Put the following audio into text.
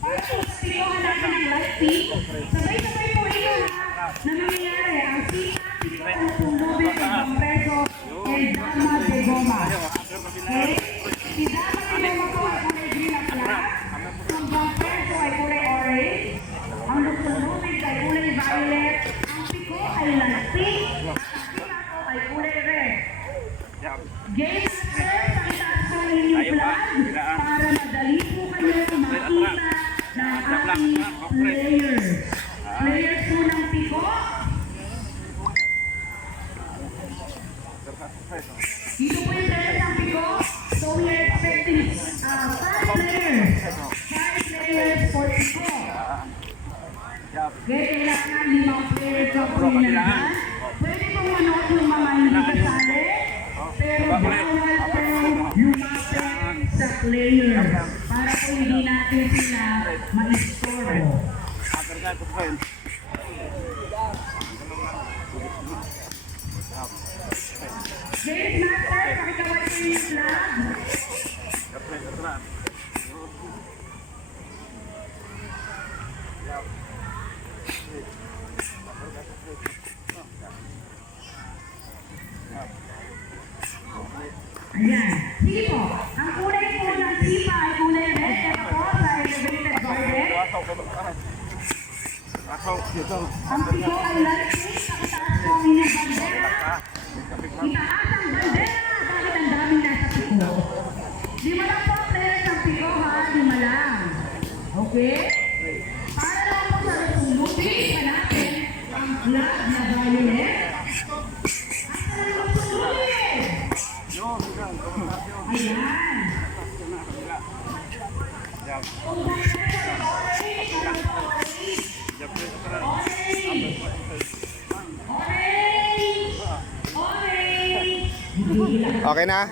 Pagsusigawan natin ng light pink. Sabay-sabay po ito ha, na nangyayari ang sita, ang tundubin sa Pampreso, and Dama de Goma. Okay? Si Dama de Goma po ay kulay green at black. Ang Pampreso ay kulay orange. Ang tundubin ay kulay violet. Ang piko ay light pink. At ang sita po ay kulay red. Game master, pakitaas po ang inyong flag para madali po kayo makita ng ating players. Players po ng piko. Dito po yung players ng piko. So we are expecting 5 players. 5 players for piko. Okay, kailangan 5 players ang pumilahan. Pwede pong manood yung mga hindi kasali. Pero bawal po lumapit sa player para po hindi natin sila ma-score. Game master, pakikaway po yung flag. Ayan. Sige po. Ang kulay po ng sipa ay kulay red. Ito po sa elevated garden. Ang piko ay light pink. Nakataas po ang inyong bandera. Itaas ang bandera bakit ang daming nasa piko. Lima lang po ang players ng piko ha. Lima lang. Okay? Para lang po sa resolution pa natin ang flag na violet. Asa lang po sa ulit. Ayan. Okay na?